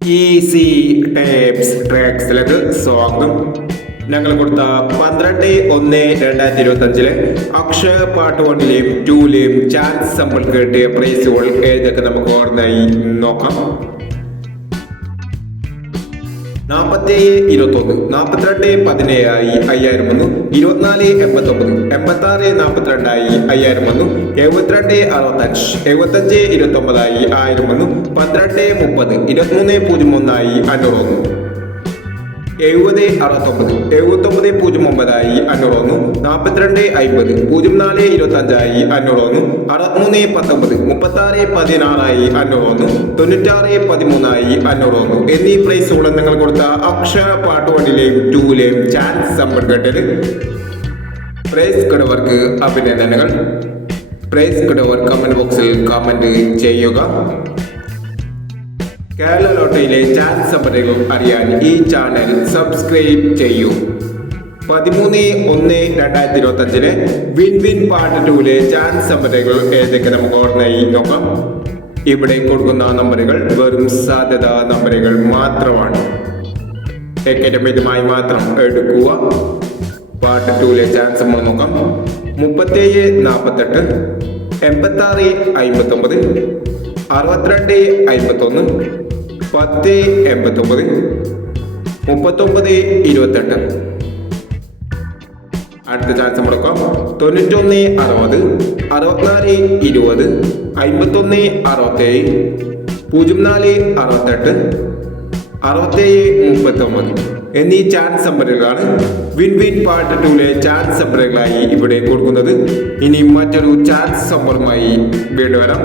Easy tapes ട്രാക്സിലേക്ക് സ്വാഗതം. ഞങ്ങൾ കൊടുത്ത പന്ത്രണ്ട് ഒന്ന് രണ്ടായിരത്തി ഇരുപത്തി അഞ്ചിലെ അക്ഷയ പാർട്ട് വണ്ണിലെയും ടൂലെയും ചാൻസ് നമ്മൾ കേട്ടിയ പ്രൈസുകൾ ഏതൊക്കെ നമുക്ക് ഓർമ്മയായി നോക്കാം. നാൽപ്പത്തി ഇരുപത്തൊന്ന് നാൽപ്പത്തിരണ്ട് പതിനേഴായി അയ്യായിരം വന്നു. ഇരുപത്തിനാല് എൺപത്തൊമ്പത് എൺപത്താറ് നാൽപ്പത്തിരണ്ടായി അയ്യായിരം വന്നു. എഴുപത്തിരണ്ട് അറുപത്തഞ്ച് എഴുപത്തഞ്ച് ഇരുപത്തൊമ്പതായി ആയിരം വന്നു. പന്ത്രണ്ട് മുപ്പത് ഇരുപത്തിമൂന്ന് പൂജ്യം ഒന്നായി അഞ്ഞൂറ് വന്നു. എഴുപത് അറുപത്തൊമ്പത്. എഴുപത്തൊമ്പത് പൂജ്യം ഒമ്പതായി അഞ്ഞൂറ് വന്നു നാൽപ്പത്തിരണ്ട് അമ്പത് പൂജ്യം നാല് ഇരുപത്തഞ്ചായി അഞ്ഞൂറ് വന്നു അറുപത്തിമൂന്ന് പത്തൊമ്പത്. മുപ്പത്താറ് പതിനാറായി അഞ്ഞൂറ് വന്നു തൊണ്ണൂറ്റാറ് പതിമൂന്നായി അഞ്ഞൂറ് വന്നു എന്നീ പ്രൈസുകൾ നിങ്ങൾ കൊടുത്ത അക്ഷര പാട്ട് ടൂലെയും ചാൻസ് സമ്പർക്കട്ടിൽ പ്രൈസ് കിടവർക്ക് അഭിനന്ദനങ്ങൾ. പ്രൈസ് കിടവർ കമന്റ് ബോക്സിൽ കമന്റ് ചെയ്യുക. കേരള ലോട്ടറിയിലെ ചാൻസ് സമ്പന്നകൾ അറിയാൻ ഈ ചാനൽ സബ്സ്ക്രൈബ് ചെയ്യൂ. പതിമൂന്ന് ഒന്ന് രണ്ടായിരത്തി ഇരുപത്തി അഞ്ചിൽ വിൻ വിൻ പാർട്ട് ടൂലെ ചാൻസ് സമ്പന്നകൾ ഏതൊക്കെ നമുക്ക് ഓർമ്മയായി നോക്കാം. ഇവിടെ കൊടുക്കുന്ന നമ്പറുകൾ വെറും സാധ്യതാ നമ്പറുകൾ മാത്രമാണ്. അക്കാഡമികമായി മാത്രം എടുക്കുക. പാർട്ട് ടൂലെ ചാൻസ് നമ്മൾ നോക്കാം. മുപ്പത്തേഴ് നാൽപ്പത്തെട്ട് എൺപത്തി ആറ് അമ്പത്തൊമ്പത് അറുപത്തിരണ്ട് അമ്പത്തൊന്ന് പത്ത് എൺപത്തൊമ്പത്. മുപ്പത്തൊമ്പത് ഇരുപത്തെട്ട്. അടുത്ത ചാൻസ് മുടക്കാം തൊണ്ണൂറ്റൊന്ന് അറുപത് അറുപത്തിനാല് ഇരുപത് അമ്പത്തൊന്ന് അറുപത്തേഴ് പൂജ്യം നാല് അറുപത്തെട്ട് അറുപത്തേഴ് മുപ്പത്തൊമ്പത്. എന്നീ ചാൻസ് നമ്പറുകളാണ് വിൻ വിൻ പാർട്ട് ടൂലെ ചാൻസ് നമ്പറുകളായി ഇവിടെ കൊടുക്കുന്നത്. ഇനി മറ്റൊരു ചാൻസ് നമ്പറുമായി വീണ്ടും വരാം.